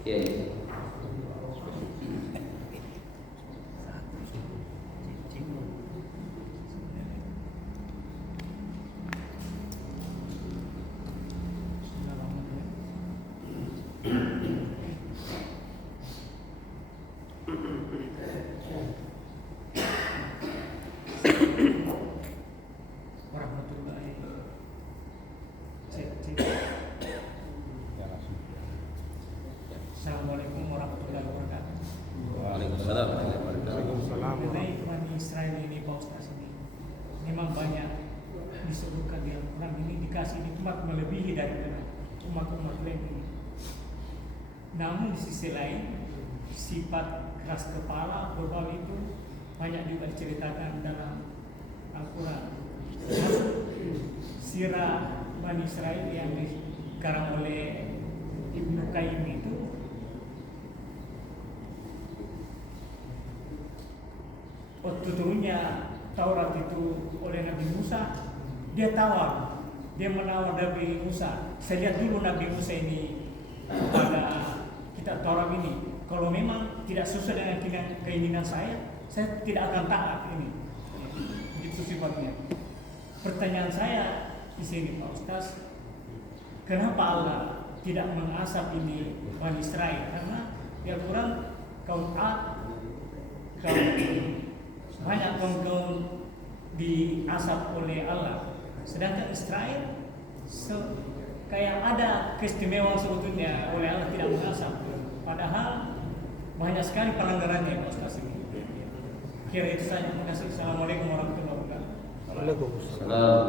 Ya. Assalamualaikum warahmatullahi wabarakatuh. Waalaikumsalam warahmatullahi wabarakatuh. Mengenai Bani Israel ini Pak Ustaz ini memang banyak disebutkan di Al-Quran ini dikasih nikmat melebihi dari umat-umat lain ini. Namun di sisi lain sifat keras kepala global itu banyak juga diceritakan dalam Al-Quran. Sirah Bani Israel yang dikarang oleh Ibnu Qayyim itu waktu turunnya Taurat itu oleh Nabi Musa, dia menawar Nabi Musa. Saya lihat dulu Nabi Musa ini pada kitab Taurat ini. Kalau memang tidak sesuai dengan keinginan saya tidak akan taat ini. Itu sifatnya. Pertanyaan saya di sini Pak Ustaz, kenapa Allah tidak mengasap ini Bani Israel? Karena di Al-Quran kaum Ad, kaum banyak kaum diasap oleh Allah. Sedangkan Israel kayak ada keistimewaan sebetulnya oleh Allah tidak mengasap. Padahal banyak sekali pelanggarannya Pak Ustaz ini. Kira itu saja. Terima kasih. Assalamualaikum warahmatullahi wabarakatuh. Waalaikumsalam.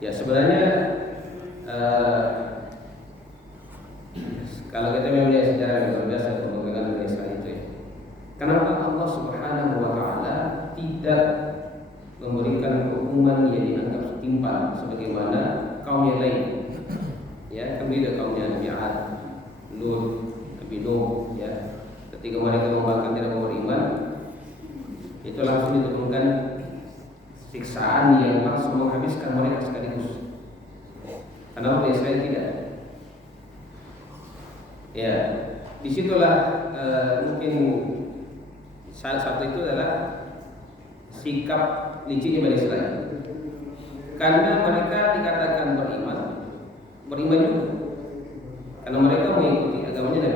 Ya sebenarnya kalau kita melihat secara luar biasa pembangunan Israel itu ya, kenapa Allah Subhanahu wa Ta'ala tidak memberikan hukuman yang dianggap setimpal sebagaimana kaum yang lain? Ya, kami ada kaumnya Nabi Ad, Lut, Nabi Nuh, ya, ketika mereka membangkang tidak mau beriman, itu langsung diturunkan siksaan yang langsung menghabiskan mereka sekaligus. Karena orang Israel tidak. Ya, disitulah mungkin salah satu itu adalah sikap licinnya Bani Israel. Karena mereka dikatakan beriman juga, karena mereka mengikuti agamanya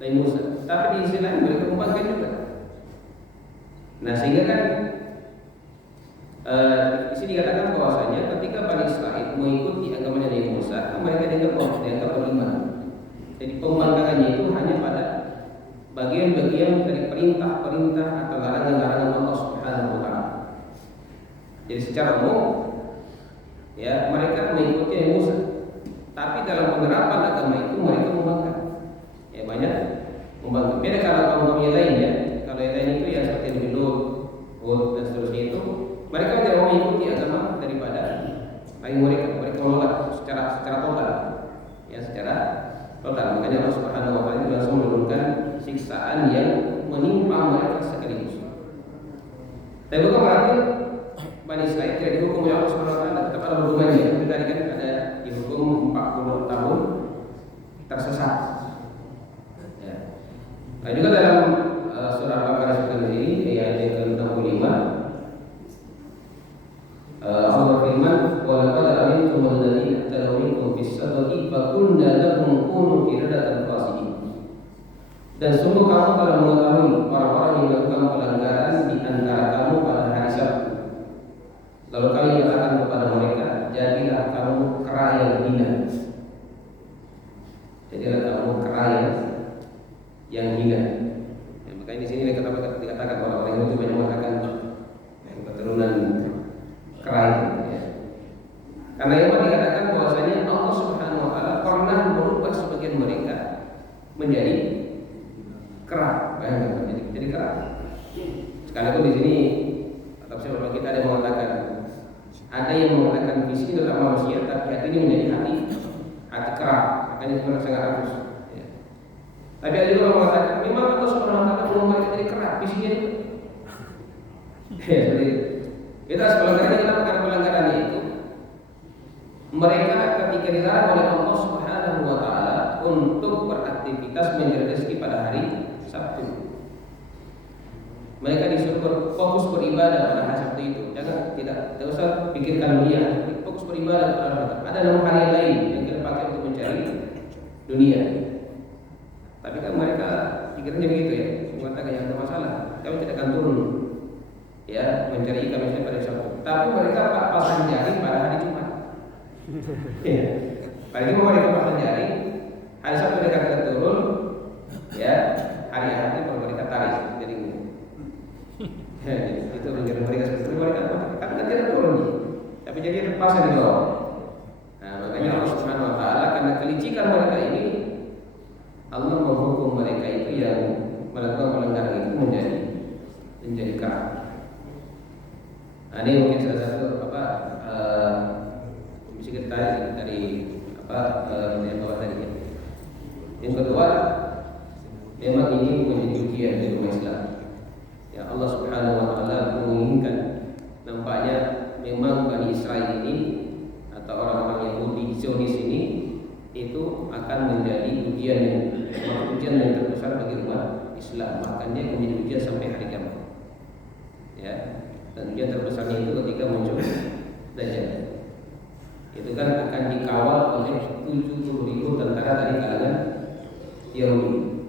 Nabi Musa. Tapi di sisi lain mereka membangkang juga. Nah sehingga kan di sini dikatakan bahwasanya ketika Bani Israel mengikuti agamanya Nabi Musa, mereka dianggap beriman. Jadi pembangkangannya itu hanya pada bagian-bagian dari perintah-perintah atau larangan-larangan Allah Subhanahu wa Ta'ala. Jadi secara umum ya mereka mengikuti Nabi Musa, tapi dalam penerapan agama itu mereka membangkang. Ya banyak cepet-cepetan. Makanya Allah Subhanahu wa taala langsung menurunkan siksaan yang menimpa mereka sekaligus. Tapi bukan berarti Bani Israil tidak dihukum oleh Allah Subhanahu wa taala, tetap ada hukumannya. Tapi tadi kan ada dihukum 40 tahun tersesat. Ya. Nah, juga dalam surah Al-Baqarah seperti ini ayat yang ke-65 Allah berfirman, "Wa laqad amintum alladziina tadaw minkum fis-sabti fa qulna lahum kunu qiradatan khasi'in." Dan sungguh kamu telah mengetahui orang-orang yang melakukan pelanggaran di antara kamu pada hari Sabtu. Lalu kami katakan kepada mereka, jadilah kamu kera yang hina. Jadilah kamu kera yang hina. Ya, makanya di sini dikatakan orang-orang itu banyak mengatakan keturunan kera ya. Karena yang dikatakan bahwasanya Allah Subhanahu wa taala pernah merubah sebagian mereka menjadi kera, bayangkan jadi kera. Sekalipun di sini atau beberapa kita ada yang mengatakan, ada yang mengatakan visi tetap manusia, tapi hati ini menjadi hati kera, makanya itu sangat halus. Ya. Tapi ada juga yang mengatakan memang Allah Subhanahu wa taala mengubah mereka jadi kera, visinya itu. Ya, jadi kita sebenarnya kita pelanggaran itu mereka ketika dilarang oleh Allah Subhanahu wa taala untuk beraktivitas mencari rezeki pada hari Sabtu. Mereka disuruh fokus beribadah pada hari Sabtu itu. Jangan tidak usah pikirkan dunia, fokus beribadah pada hari Sabtu. Ada 6 hari lain yang kita pakai untuk mencari dunia. Tapi kan mereka pikirnya begitu ya, mengatakan yang ada masalah, kami tidak akan turun ya mencari ikan misalnya pada Sabtu. Tapi mereka pasang jaring pada hari Jumat. Ya. Apalagi mau mereka pasang jaring, hari Sabtu mereka akan turun, ya hari Ahad kalau mereka tarik jaringnya. Ya, itu menjadi mereka seperti mereka kan tidak turun nih, tapi jadi terpaksa didorong. Nah, makanya Allah Subhanahu wa taala karena kelicikan mereka ini, Allah menghukum mereka itu yang melakukan pelanggaran itu menjadi kera. Nah, ini mungkin salah satu bisa kita tarik dari yang bawah tadi ya. Yang kedua, memang ini menjadi ujian di umat Islam. Ya, Allah Subhanahu wa taala menginginkan, nampaknya memang Bani Israil ini atau orang-orang Yahudi Zionis ini itu akan menjadi ujian yang terbesar bagi umat Islam. Bahkan dia menjadi ujian sampai hari kiamat. Ya. Dan ujian terbesarnya itu ketika muncul Dajjal. Itu kan akan dikawal oleh 70.000 tentara dari kalangan Yahudi.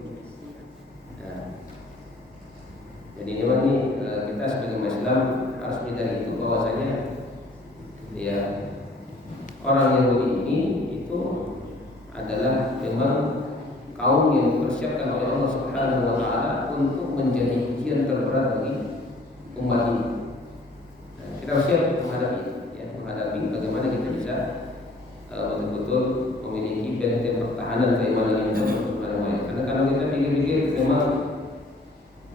Nah, jadi memang ini kita sebagai umat Islam harus menyadari itu bahwasanya ya orang Yahudi ini itu adalah memang kaum yang dipersiapkan oleh Allah Subhanahu wa taala untuk menjadi ujian terberat bagi umat ini. Kita harus siap menghadapi bagaimana kita bisa betul-betul memiliki benteng pertahanan keimanan yang benar. Karena kalau kita pikir-pikir memang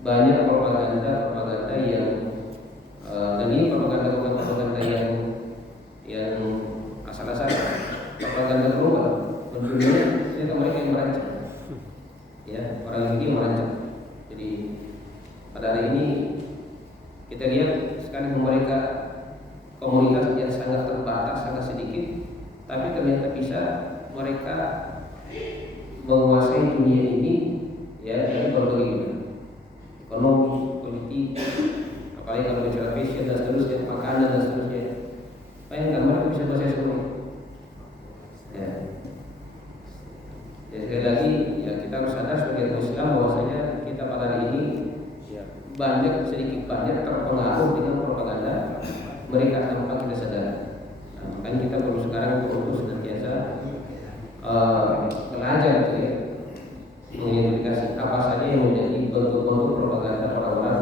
banyak propaganda yang dan ini propaganda yang asal-asalan, propaganda global. Menurutnya ternyata mereka yang merancang, ya orang ini merancang. Jadi pada hari ini kita lihat sekali mereka komunitas yang sangat terbatas, sangat sedikit, tapi ternyata bisa mereka menguasai dunia ini ya dari berbagai bidang, ekonomi, politik, apalagi kalau bicara fashion dan seterusnya, makanan dan seterusnya. Bayangkan mereka bisa menguasai semua. Ya. Jadi sekali lagi ya kita harus sadar sebagai Muslim bahwasanya kita pada hari ini sedikit banyak terpengaruh dengan propaganda mereka tanpa kita sadar. Nah, makanya kita perlu sekarang untuk senantiasa belajar gitu ya, mengidentifikasi apa saja yang menjadi bentuk-bentuk propaganda orang-orang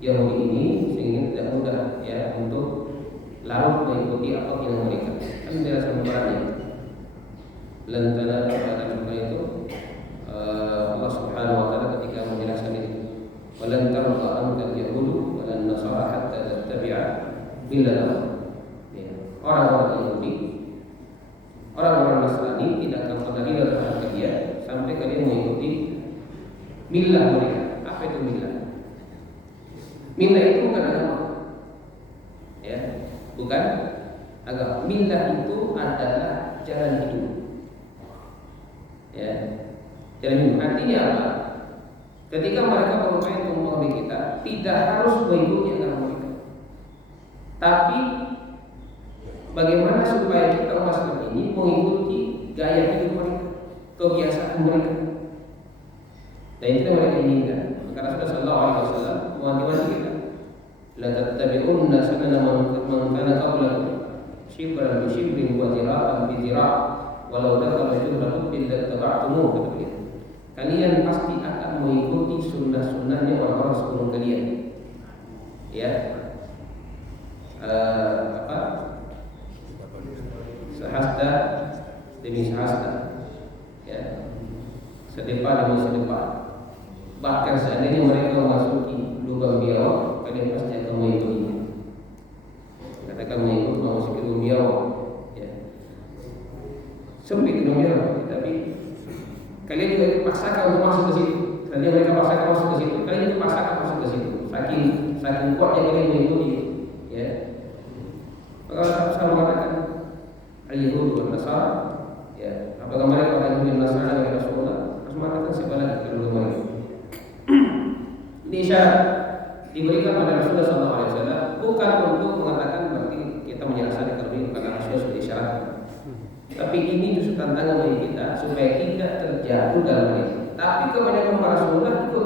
Yahudi ini sehingga tidak mudah ya untuk larut mengikuti apa yang mereka. Kan jelaskan perannya. Lantana pada itu Allah Subhanahu wa taala ketika menjelaskan itu, walan tarda anka yahudu walan nasara hatta tattabi'a millatahu. Orang-orang Yahudi, orang-orang Nasrani tidak akan pernah ridha terhadap dia millah mereka. Apa itu millah? Millah itu bukan agama, ya, bukan agama. Millah itu adalah jalan hidup, ya, jalan hidup. Artinya apa? Ketika mereka berupaya untuk memahami kita, tidak harus mengikuti agama mereka, tapi bagaimana supaya kita umat Islam ini mengikuti gaya hidup mereka, kebiasaan mereka. Dan itu mereka inginkan. Maka Rasulullah sallallahu alaihi wasallam mewanti-wanti kita, la tattabi'unna sanana man kana qablakum shibran bi shibrin wa dhira'an bi dhira' walau dakhala juhra tubbin lattaba'tumuh, kata beliau. Kalian pasti akan mengikuti sunnah-sunnahnya orang-orang sebelum kalian. Ya. Sehasta demi sehasta, ya, sedepa demi sedepa. Bahkan seandainya mereka memasuki lubang biawak, kalian pasti akan mengikutinya. Katakan mengikut memasuki lubang biawak, ya, sempit lubang biawak, tapi kalian juga dipaksakan untuk masuk ke situ. Seandainya mereka paksakan masuk ke situ, kalian dipaksakan masuk ke situ. Saking kuatnya kalian mengikuti, ya. Maka Rasulullah mengatakan al-Yahud wal Nasara, ya, apakah mereka orang Yahudi dan Nasrani kepada Rasulullah? Rasul mengatakan siapa lagi kalau mereka. Ini isyarat diberikan pada Rasulullah SAW, bukan untuk mengatakan berarti kita menyelesaikan terlebih karena Rasulullah sudah isyarat, tapi ini justru tantangan bagi kita supaya tidak terjatuh dalam ini. Tapi kebanyakan para Rasulullah itu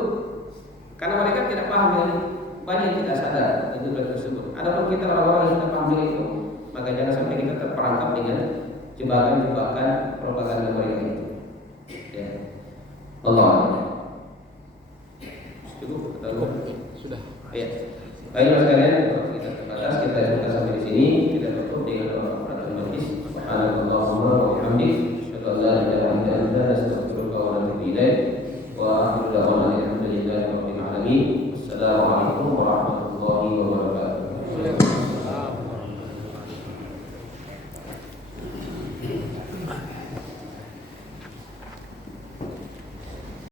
karena mereka tidak paham ini, banyak yang tidak sadar itu tersebut. Adapun kita orang-orang yang tidak paham itu, maka jangan sampai kita terperangkap dengan jebakan-jebakan propaganda mereka itu. Ya. Allah. Cukup sudah. Ya. Baiklah sekalian, kita terbatas, kita sampai di sini. Kita tutup dengan doa peraturan majlis. Subhanallahumma wa bihamdihi, asyhadu an la ilaha illa anta, astaghfiruka wa atubu ilaik. Wa akhiru da'wana alhamdulillahi rabbil alamin. Assalamualaikum